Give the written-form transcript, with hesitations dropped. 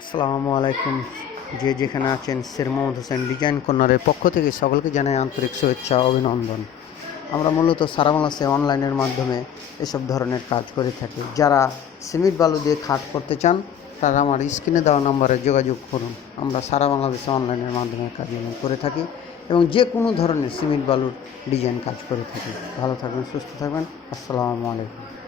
আসসালামু আলাইকুম। যে যেখানে আছেন শের মোহাম্মদ হোসেন ডিজাইন কর্নারের পক্ষ থেকে সকলকে জানাই আন্তরিক শুভেচ্ছা অভিনন্দন। আমরা মূলত সারা বাংলাদেশে অনলাইনের মাধ্যমে এসব ধরনের কাজ করে থাকি। যারা সিমেন্ট বালু দিয়ে খাট করতে চান তারা আমার স্ক্রিনে দেওয়া নম্বরে যোগাযোগ করুন। আমরা সারা বাংলাদেশে অনলাইনের মাধ্যমে কাজগুলো করে থাকি এবং যে কোনো ধরনের সিমেন্ট বালুর ডিজাইন কাজ করে থাকি। ভালো থাকবেন, সুস্থ থাকবেন। আসসালামু আলাইকুম।